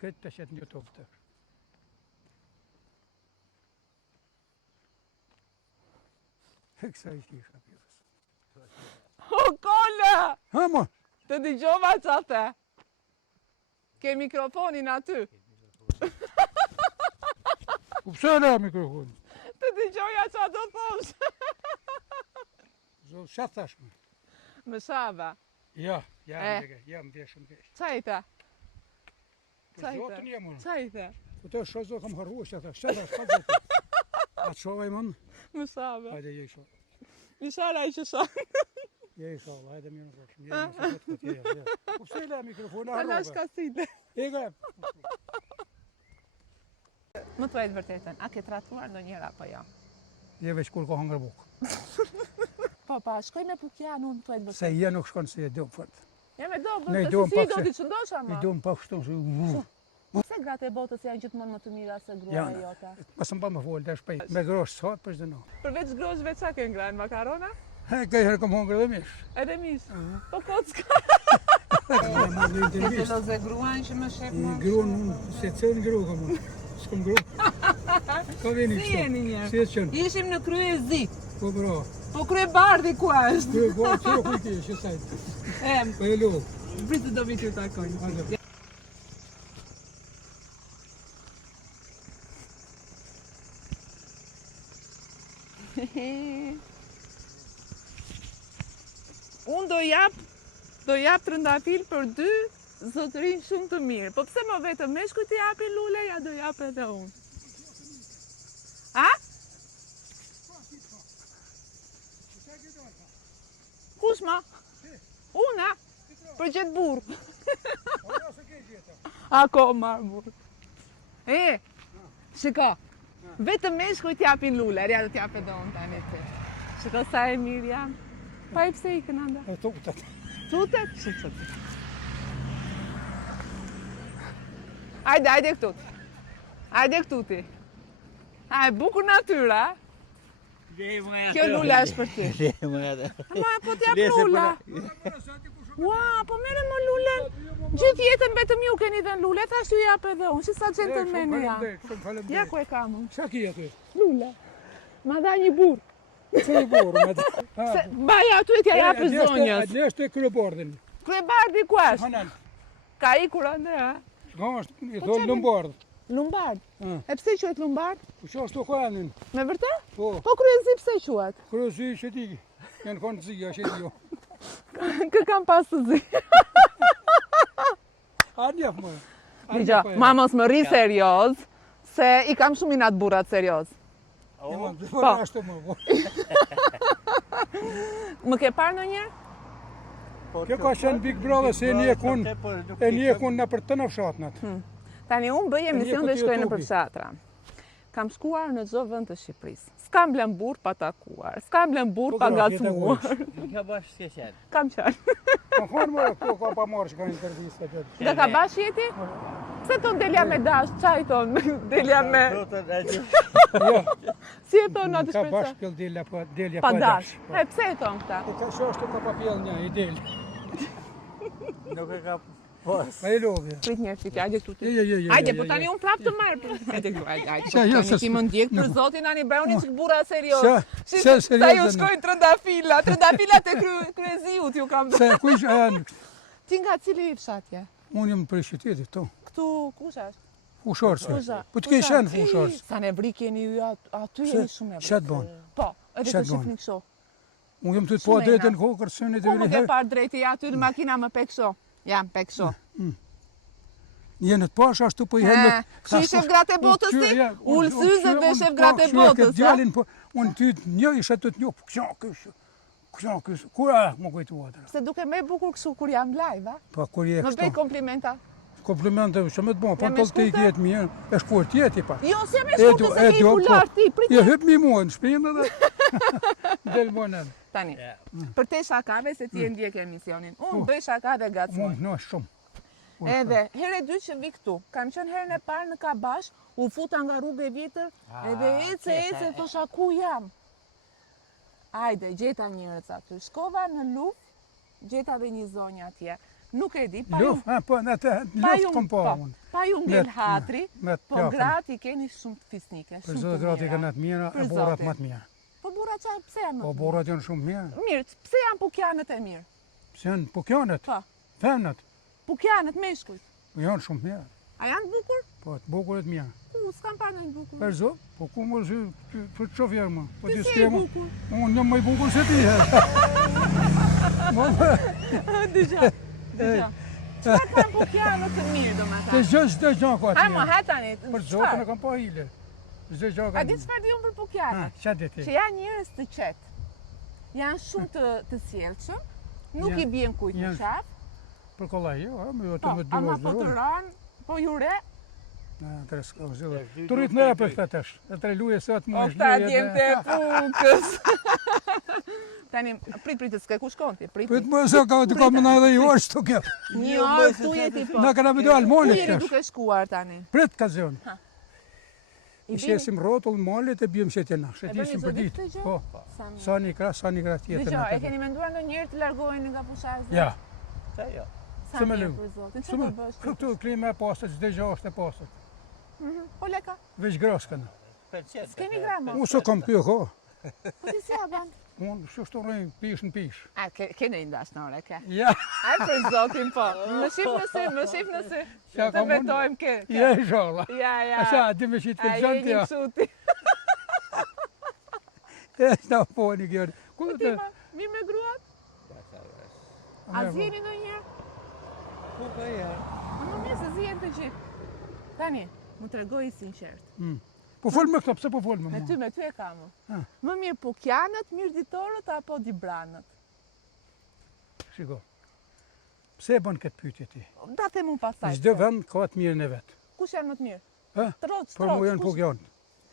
Këtë të shetë një topë të. Kësa I kisha pjevës. O, Kolla! Ha, mo? Të dëgjova që the. Ke mikrofonin aty. U pëse në mikrofon? Të dëgjoja që do thosh. Zovë, që thashme? Më shava. Ja, më veshëm vesh. Qajta? Për zotën jam unë. Qajta? Po të shë zotë kam harru, që thash, që thash, pa zotë. Atë shovaj mënë? Më shava. Hajde, je I shovaj. Mishara I që shonë. Je I shovaj, hajde mirë në roshëm. Je I shovaj, po pëse le mikrofon, Ta lash kasile. Ega. Më të vajtë vërtetën, a ke tratuar në njëra pa ja? Je veç kur ka hangër bukë. Pa, shkoj me pukjan unë të vajtë vërtetën. Se je nuk shkon se je do fort. Ja me do, Ne bërë, duam se si pak do se- t'i qëndosh ama. I duam pa kështu se Se gratë e botës janë gjithmonë më të mira se gruaja Janë. jota. Mësë më pa më folë, dhe shpejt. Me grosh sot për çdo natë. Përveç groshve qa ke ngrajnë, makarona? Këherë kom hangër dhe mish. Edhe mish. Po kocka. Ke filloze gruan që më shep më? Gruan unë, se cënë gru kam unë. S'kom gru. Ka veni Si jeni një? Si e qënë? Ishim në kryezi. Po bro. Po krye bardhi ku është? Kërë po, qërë ku I ke, që sajtë. Po e lo. Pritë do vi t'ju takojnë. Unë do jap trëndafil për 2 zotërinj shumë të mirë. Po pse më vetëm meshkuj t'i japi lule, ja do jap edhe unë. A? Kush ma? Unë, a? Për gjithë burë. Ako marë burë. Shiko, vetëm meshkuj t'japin lule, ja do t'jap edhe unë tani ti. Shiko sa e mirë jam. Pa I pse I kënanda? E tutet. Tutet? Hajde këtu. Hajde këtu ti. Ha, e bukur natyra. Kjo lula është për ti. Ma, po t'jap lula. Ua, po mere më lulen. Gjithë jetën betëm ju keni dhe në lule, thash ju jap edhe unë, që sa gentlemane jam. Ja ku e kam unë. Qa ki aty? Lula. Ma dha një burë. Që I borë me të? Baja aty e t'ja japë zonjës. A dhe është e kryebardhin. Kryebardi ku është? Hanan. Ka ikur ande, a? Ka është, I thonë Lombard. Lumbard. Ah. E pse quhet Lumbard? Po që është të kanin? Me vërtet? Po. Po kryezi pse quhet? Kërësi që ti, janë konë të zija, që ti jo. Kë kam pas të zi. A njef më. Digjo, ma mos më rri serioz, se I kam shumë inat burrat serioz. Po, ashtë më. Më ke parë ndonjëherë? Kjo ka qenë Big Brother se e njekun në për të në fshatnat. Tani unë bëj emision dhe shkoj në përfshatra. Kam shkuar në çdo vend të Shqipërisë. S'kam blen burr pa takuar, s'kam blen burr pa ngacmuar. Ka bash s'ke qenë. Kam qenë. Po thonë më, po ka pa marrë që ka intervjista të. Dhe ka bash jeti? Pse ton delja me dash, çaj ton delja me... Si e ton atë Ka shpreca? bashkë këll delja Pa dash. E pse e ton këta? Ka që është ka papjell një, I del. Nuk e ka pas. Pa I lovje. Prit njerë fiti, hajde këtu ti. Je. Hajde, po tani unë prap të marrë. Hajde këtu, hajde. Qa, jo, Tani ti më ndjek për zotin, ani bëj unë që burra serios. Se Sa serios ju shkojnë trëndafilat e kryeziut ju kam. Se kush janë? Ti nga cili fshatje? Unë jam për qytetit, to. Këtu, kush është? Fusharëse. Kusha. Po të ke shenë fusharës. Sa ne vrik jeni ju aty jeni shumë e vrik. Qatë bon. Po, edhe Qatë të shifni kësho. Unë jam të po drejtën kokër, sënit e Ku më ke veri parë drejti aty në makina më pekso? Jam pekso. Jenë të pash ashtu po I henë. Që I shef gratë e botës ti? Ullë syzet dhe shef gratë e botës. Djalin, po, unë ty një ishe të të një, kësha kësë, kura më kujtu atër. Se duke me bukur kështu kur jam live, a? Pa kur je Më bëj kështu. komplimenta. Komplimente që me të bon, pa me të të I shkute? kjetë mirë, e shkuar tjeti pa. Jo, si jam e shkutë se ke I pular ti, Je prit hyp mi mua në shpinë dhe del monën. Tani, për te shakave se ti e ndjek emisionin. Unë bëj shaka dhe gacmoj. Unë në shumë. Edhe, herë e dytë që vi këtu, kam qenë herën e parë në Kabash, u futa nga rrugë e vjetër, edhe ece, thosha ku jam. Ajde, gjeta njerëz aty. Shkova në Luf, gjeta dhe një zonjë atje. Nuk e di, pa ju. Luft, po në të luft kom pa unë. Pa ju ngel hatri, Me po gratë i keni shumë të fisnike, Për shumë zotë të gratë i mira. kanë të mira, Për e borat zotin. më të mira. Po burrat çfarë pse janë më Po të borat janë shumë mirë. mirë? Mirë, pse janë pukjanët e mirë? Pse janë pukjanët, Po, femnat, pukjanët meshkujt. po janë shumë mirë. A janë të bukur? Po të bukurit mirë. Ku, s'kam parë ndonjë bukur. Për zotë, po ku më zy, për të qofjerë më. Po Ti ti si s'ke e më. bukur? Unë jam më i bukur se ti. Dëgja, dëgja. Çfarë kanë pukjanët të mirë Të domethënë? gjë gjë ka të Hajmo, mirë. ha tani. Për zotë çfarë? në kam pa hile. Çdo gjë A ka. di çfarë di unë për pukjanët? Ç'a di ti? Që janë njerëz të qetë. Janë shumë të sjellshëm, nuk Janë- i bien kujt në janë- shaf. Për kollaj, jo, më jo të Po, më ama dy po të orë. ranë, po ju re. Tres ka zgjidhur. Turit në për këtë tash. Atë luje sot më O ta djem të pukës. Tani, prit, s'ke ku shkon ti, prit. Po të më sa ka të kam në edhe ju ashtu kjo. Një orë tu jeti po. Na kanë bëu Ku almonit jeri tash. duke shkuar tani? Prit ka zon. I I bini? shesim rrotull malit e bjem shetja na. E Shetisim bëni për çdo ditë ditë. këtë gjë? Po. Sa Sa një kra tjetër. Dëgjoj, në e atë. keni menduar ndonjëherë të largoheni nga pushazët? Ja. Jo. Sa se me mirë lu. për zotin. Su Çfarë më do bësh? këtu klima e pastër, çdo gjë është e pastër. Po leka. Veç groskën. S'keni grama. Unë so kam kjo ko. Po ti si ja ban? Unë shtu rroj pish në pish. A keni ndashnore ke? Ja. Ai për zotin po. Më shif nëse. Ja, Të kam unë. betojmë ke. Ja inshallah. Ja. Asha, di me shit A këtë je gjënë një tja. këshuti. E, s'na po një kjo. Ku Ti të? ma, mi me gruat? A zjeni ndonjëherë? Ku ka ja? Më mirë se zjen të gjithë. Tani, më tregoj i sinqert. Po fol me këto, pse po fol me Me mua? ty, me ty e kam. Ah. Më mirë pukjanët, mirëditorët apo dibranët? Shiko. Pse e bën këtë pyetje ti? Da them unë pastaj. Çdo vend ka të mirën e vet. Kush janë më të mirë? Ë? Troc, Po mu janë pukjon.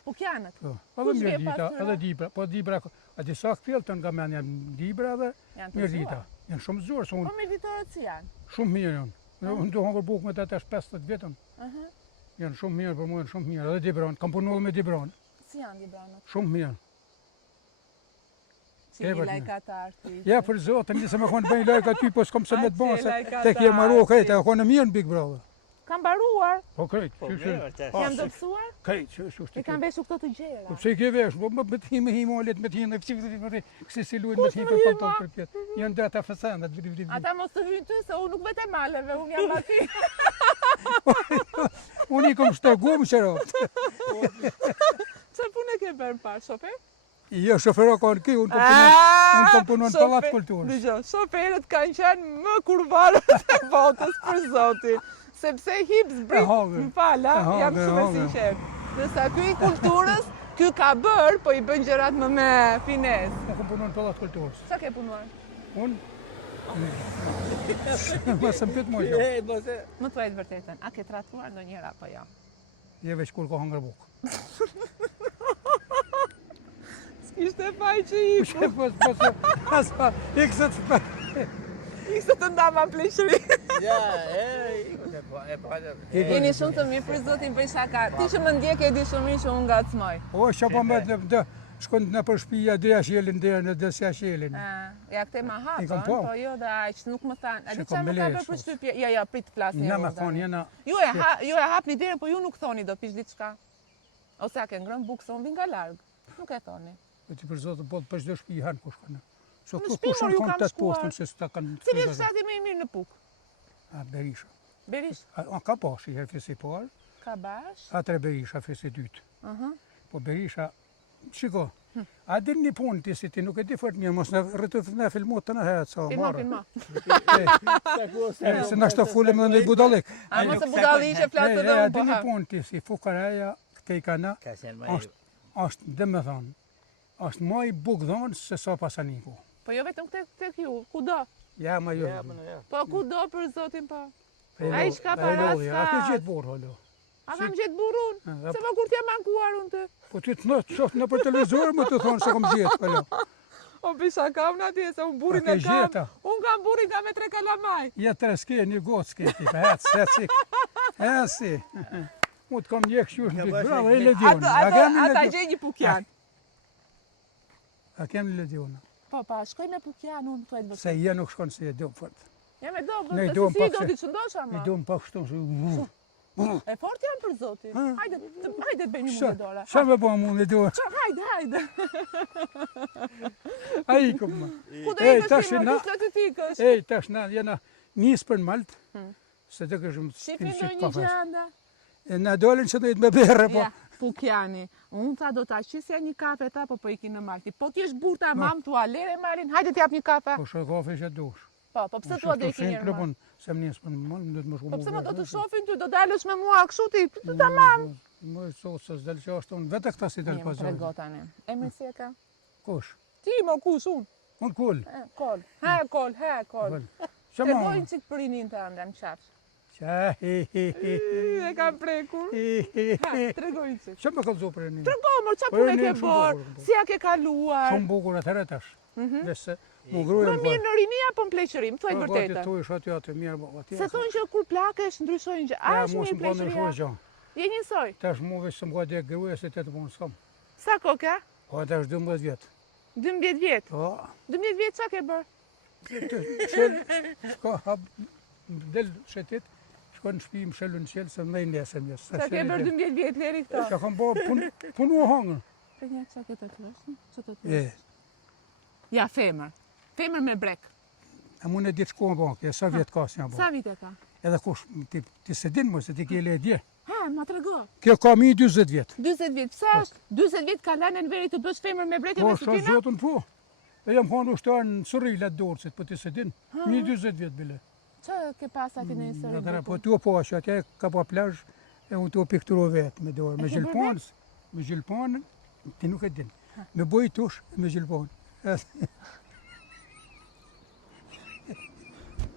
Pukjanët. Po. Kush Edhe mirë vje dita, pas tyre? edhe dibra, po dibra, a di sa kpjellton nga men janë dibra dhe Janë të mirë zuar. dita. Janë shumë zgjuar, se Po unë mirëditorët si janë? shumë mirë janë. Unë do hongër bukë me të tash 50 vjetën. Aha. Janë shumë mirë, për mua janë shumë mirë. Edhe dibron, kam punuar me dibron. Si janë dibranët? Shumë mirë. Si E një vërtet. lajkatar ti. Ja për zotën, nisë me konë bëj lajka ty, po s'kom se me të A, bënë, si se lajka tek je ta, maru krejt, si. e konë mirë në Big Brother. Kam baruar, Po krejt, Po që mirë vërtet. jam dobësuar, krejt, që e kam beshu këto të gjera. Po pse i ke vesh, po me të himë himolet, me të himë, kësi si luajnë me Kush të himë më për himo? pantallë për pjetë. Janë dhe ata fasandat, vri. Ata mos të hyjnë ty se unë nuk vetë maleve, unë jam aty. Unë i kom shtagu më qërot. Çfarë punë ke bërë parë, shofer? Jo, shofero ka në ky, unë kom punuar në Pallat Kulturës. Dëgjoj, shoferët kanë qenë më kurvarët e botës për zotin. Sepse hip zbrit, hangër. më fala, E hangër, jam shumë e hangër. sinqert. Ndërsa ky i kulturës, ky ka bërë, po i bën gjërat më me finesë. Unë kom punuar në Pallat Kulturës. Çka ke punuar? Unë... Më së mpit më jo. E, mos e. Më thuaj të vërtetën, a ke tratuar ndonjëherë apo jo? Je veç kur ka hangër bukë. S'kishte faj që i Pushe, aspa, i kësët shpa. se të ndama pleqëri. Ja, e po. Jeni shumë të mirë për zotin bëj shaka. Ti që më ndjek e di shumë mirë që unë ngacmoj. O, që po me të shkon në për shpia, dhe jashelin dhe në dhe si jashelin. Ja këte ma I kam hapën, po. po jo dhe aq nuk më thanë. A di Se qa kom më ka bele bërë për sot. shtypje? Ja, prit të flasë një Në me orë, thonë, tani. jena... Ju e hapni derën, po ju nuk thoni do pish diçka. Ose a ke ngrënë bukë se unë vin nga larg. Nuk e thoni. Po ti për zotë, po për çdo shtëpi hanë ku shkon. So Në ku shtëpi, shkon mor, ju kanë kam të shkuar. postën se s'ta kanë. Cili është fshati më i mirë në Pukë? A Berisha. Berish, A ka pas i herë fesi parë, ka bash. atre Berisha fesi dytë. Aha. Po Berisha, shiko, a din një punë ti si ti nuk e di fort mirë, mos na rrëtu na filmo të na herë sa Filma, marrë. filma. Se na shto fulem në një budallek. A mos e budalli që flasë dhe A unë di po një ha. punë ti si fukaraja këtej kana, Ka qenë më është dhe me thonë, është më i bukdhon se sa pasaniku. Po jo vetëm tek ju, kudo. Ja, ma jo. Po kudo për zotin po. E Ai lo- shka e para lodhi, A s'ka. ke gjithë burë, holo. A kam gjetë burun? Ja, Se po kur t'jam ankuar unë të. Po ty të shoft në për televizor më të thonë se kam gjithë, holo. O bisha kam në atje, se unë burin A e ke kam. gjeta? Unë kam burin nga me 3 kalamaj. Ja tre s'ke, një gotë s'ke ti, pa heci. Mu të kam një këshur në Big Brother, e ledion. Ata gjej një pukjan. A kem në ledion. Po, pa, shkoj me pukjan unë të e Se je nuk shkon se je do fort. Jam e do, Ne i bërë, duam si i pak do se- t'i qëndosh I ama. do më pak kështu se E fort janë për zotin. Hajde bëj një mundë dora. Sa më bëjmë unë do. Hajde. Ai kom. Ku do Ej, ikësh tash ti, na- më të tikësh? Ej, tash na jena nis për Malt. Se të këshëm Shifni ndonjë gjë anda. Na dolën që do të më berë po. Ja, Pukjani, unë tha do ta qisja një kafe ta, po iki në Malti. Po ti është burta mam tua, lere Malin, hajde t'jap një kafe. Po shoj kafe që dush. Po pse tua do iki njërë Plopon, se më nis për Malt, do të më shkojmë. Po pse më do të shohin ty, do dalësh me mua kështu ti, tamam. Më sosës del që është unë vetë këta si del Jem pa zonë. trego tani. Emri si e ka? Kush? Ti më kush unë? Unë kul. Kol. Ha kol. Që më Tregojnë çik për rinin të anda, më qafsh. Qa, E kam prekur. Ha, tregojnë çik. Që më kalëzo për e një? Trego më, qa Po, punë e ke një shumë bërë, bukur. si a ke kaluar. Shumë bukur atëre tash. Dhe se më Më grujën mirë në rini apo në pleqërim, thuaj vërtetën. Tu ish aty mirë, bo, aty. Se thonë që kur plakesh ndryshojnë gjë. A është mos mirë më bënë pleqëria? shoj gjë. Je njësoj. Tash mu veç se më ka dhe gruja se të punë s'kam. Sa koka? Po tash 12 vjetë. 12 vjet. Po, 12 vjet qa ke bërë? shko hap, del shetit, shko në shpi më shëllu në qelë, se më dhej nesër mjesë. Qa ke bërë 12 vjet leri këto? Që kam bo punu o hangër. Për një qa ke të tuashtë? Që të E, tuashtë? Ja, femër. Femër me brek. e mu në ditë shko në bankë, sa vjetë ka si nga Sa bankë. vite ka? Edhe kush, ti se din mu, se ti kje le dje. Ha, ma të rego. Kjo ka mi 20 vjetë. 20 vjet. Pse është? 20 vjet ka lanë në veri të bësh femër me brek e Po, me shka sutina? zotën po. E jam hanë ushtarë në sërilat dorësit, po ti se din. Mi 20 vjetë bile. Që ke pas ati në sëri Atëra, po bukur? tu po ashtë, atje ka pa plazh, e unë tu pikturu vetë me dorë. Me E ke bërë gjilponës, me gjilponën, ti nuk e din. Me boj tush, me gjilponë.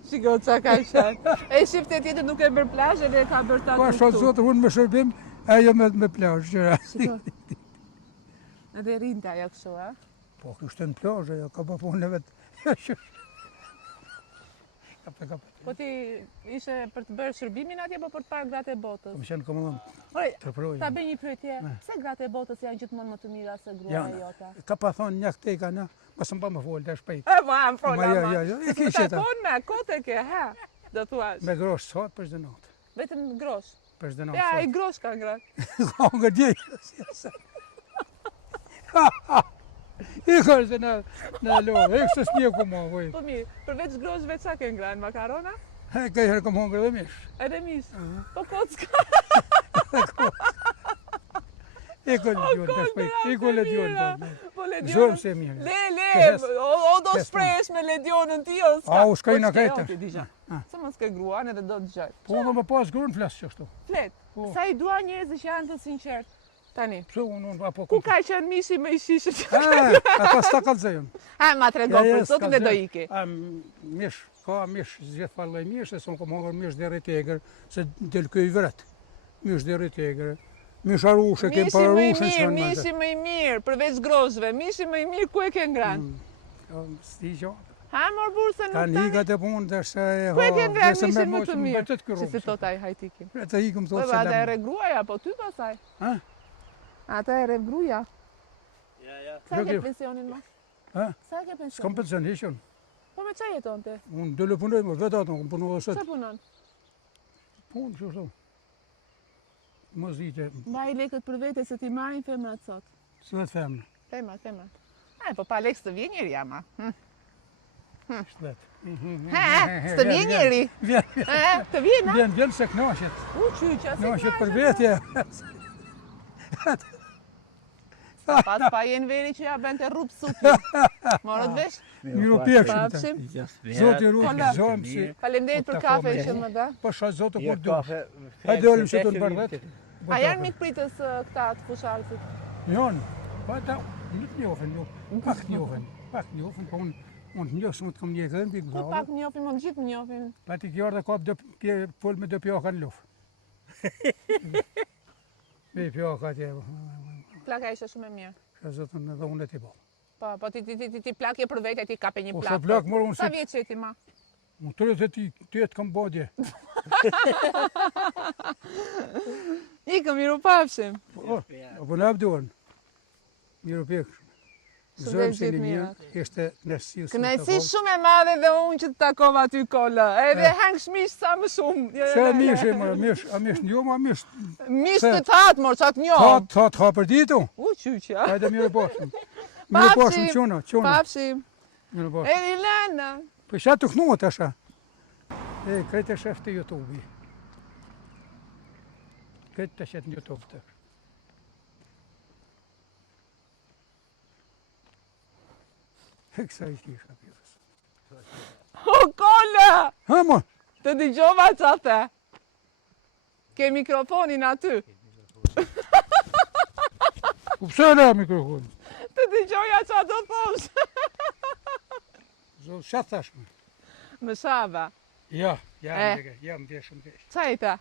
Shiko qa ka qenë. E shifte tjetër nuk e bërë plazh edhe e ka bërë ta Po, shka zotë, unë me shërbim, ajo me plazh. qëra. Shiko. Edhe rinta ajo kështu, a? Po, kështë në plazh, ajo ka pa punë vetë. Kape. Po ti ishe për të bërë shërbimin atje, po për të parë gratë e botës? Më shenë komandon, Ore, të projë. ta bëj një pyetje. Pse gratë e botës janë gjithmonë më të mira se gruaja Janë. jota? Ka pa thonë një këte ka në, mësë më pa më folë, të shpejt. E ma, më fola, Ma, ma. jo, e Se ki ta qeta. thonë me, kote ke, ha? Do thuash. Me grosh sot për çdo natë. Vetëm grosh. Për çdo Ja, i natë. grosh ka gratë. Ka nga djej. I ka se na lo, e kështë s'nje ku ma, voj. Po mirë, përveç groshve qa ke ngranë? Makarona? E ka herë kom hongër dhe mish. Edhe mish. Po kocka. E ka lëdjon të shpejt, i ka lëdjon. Po ledionën. Zonë se mirë. Le, o do Hes, shpresh me ledionën ti o s'ka. A, u shkaj në Po, s'ke kajtë. joti, digja. Se mos ke gruan edhe do të gjaj. Po më pas grunë flasë që ashtu. Flet, Po. sa i dua njerëz që janë të sinqert. Tani, Pse unë apo ku ka qenë mishi me i shishë? Ata s'ta kalzejën. Ha, ma të rego për zotin dhe do iki. A mish, ka mish, zgjedh falloj mish, se s'unë kom hongër mish deri tegër, se del këj vret. Mish deri tegër. Mish arushe, kem Mishi para më i arushe mirë, që në mishi më i mirë, përveç groshve, mishi më i mirë, ku e ke ngranë? Sti që, Ha, mor burë se ka nuk një tani. hikat e punë, dhe se e Ku e ke ngranë dhe se mishin më mos të më mirë? bërtet ky Si si rrugë. thot ai hajtikin. Ata ikëm Po, thotë ata e se re gruaja, po ty pasaj. Ha? Ata e re gruaja. Ja. Sa ke Jo, pensionin ma? Ha? Sa ke S'kam pensionin? pension heqën. Po me qa jeton te? Unë dole punoj, më vetë ato, unë punoj sot. Qa punon? Punë, që shtu. Mos dite, Mbaj lekët për vete se ti marrin femrat sot. së vetë femnë, Femrat. Po pa lekës të vjen njëri ama. shtet. Së të vjen njëri. Vjen, Të vjen, a? vjen se knaqet. U qyqa, se Knaqet për vetje. Pas pa jenë veri që ja bën të rrupë supi. Morët vesh? Miru pjekshëm. Papshim. Zoti rrugë, Kolla. zonë si. Falemderit për Po, kafe po, që më dha. Po shaj zotë Jo, kur du. kafe. Hajde olim që të në bërdet. A janë mikë pritës këta të fushalësit? Jonë, po ata nuk njofen, pak njofen, po unë të njohë së më të kom një këtë në pikë Kur pak njofin, më gjithë njofin. pa ti kjarë dhe kap full me dë pjaka në lufë. Me pjaka atje, Plaka ishe shumë e mirë. ka zotën edhe unë e ti po. Po ti plakje për vete, ti kape një Po plak. sa plak morë unë Sa se, vjetë që ti ma? unë tërë të ti, të kam bodje. Ikë, miru papshim. Po në abduan, miru pjekë. Zëmë se një mirë, ishte nësi. Kënaqësi shumë e madhe dhe unë që të takova aty Kolla. Edhe hang shmish sa më shumë. Se mishë, a mish njoma, a mish... Mish të tatë, mor, qatë njo. Tatë ha për ditu. Qyqja. Hajde mirë boshëm. Mirë boshëm quna. Papshim. Mirë boshëm. Edi Lena. Për shetë të kënuat asha. Krejtë e shef të YouTube-i. Krejtë të shetë në YouTube të. Kësa ishtë isha pjës. O, Kolla! Ha, mo? Të dëgjova që the. Ke mikrofonin aty. Ku pëse le mikrofonin? Të dëgjoja që do thosh. Zotë, shatë thashme? Më shava. Ja, jam vjeshëm kesh. Qajta?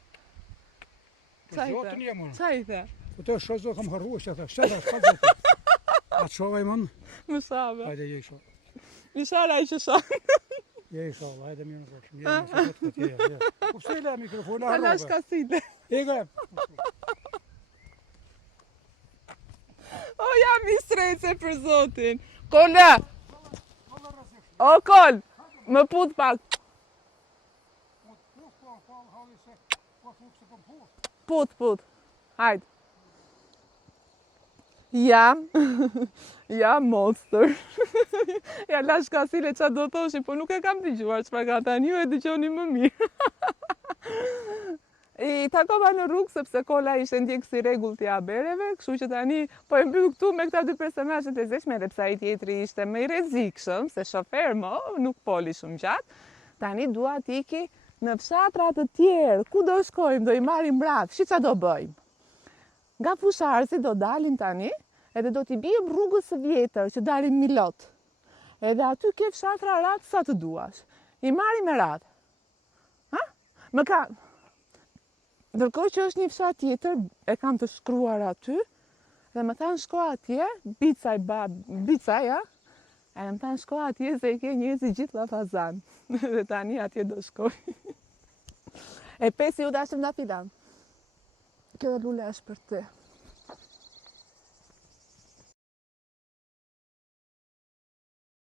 Për zotën jam unë. Qajta? Po të shë zotë kam harru, që thash, që thash, pa zotë. Atë shova i mënë? Më shava. Hajde, je i shova. Më shara i që shava. Je i shova, hajde mirë në përshëm. Je i shova, këtë je. Po pëse le mikrofonin, Ta nash kasile. Ega. O, jam i strejce për zotin. Kolla! O, Koll! Më put pak. Put. Hajde. Jam monster. Ja lash kasile qa do thoshin, po nuk e kam dëgjuar çfarë ka thënë, ju e dëgjoni më mirë. I takova në rrugë sepse Kolla ishte ndjekës i rregullt i abereve, kështu që tani po e mbyll këtu me këta dy personazhet e zeshme, edhe pse ai tjetri ishte më i rrezikshëm, se shofer nuk poli shumë gjatë. Tani dua t'iki në fshatra të tjerë, ku do shkojmë, do i marrim mbrap, ç'a do bëjmë. Nga Fusharësi do dalim tani, edhe do t'i bijmë rrugës së vjetër që dalim Milot. Edhe aty ke fshatra ratë sa të duash. I marrim me ratë. Ha? Më ka... Ndërkohë që është një fshat tjetër, e kam të shkruar aty, dhe më thanë shko atje, Bicaj, ja? E më thanë shko atje se i ke njëzi gjithë Llafazan. Dhe tani atje do shkoj. E pesi u dashëm nga filan. Kjo dhe lule është për te.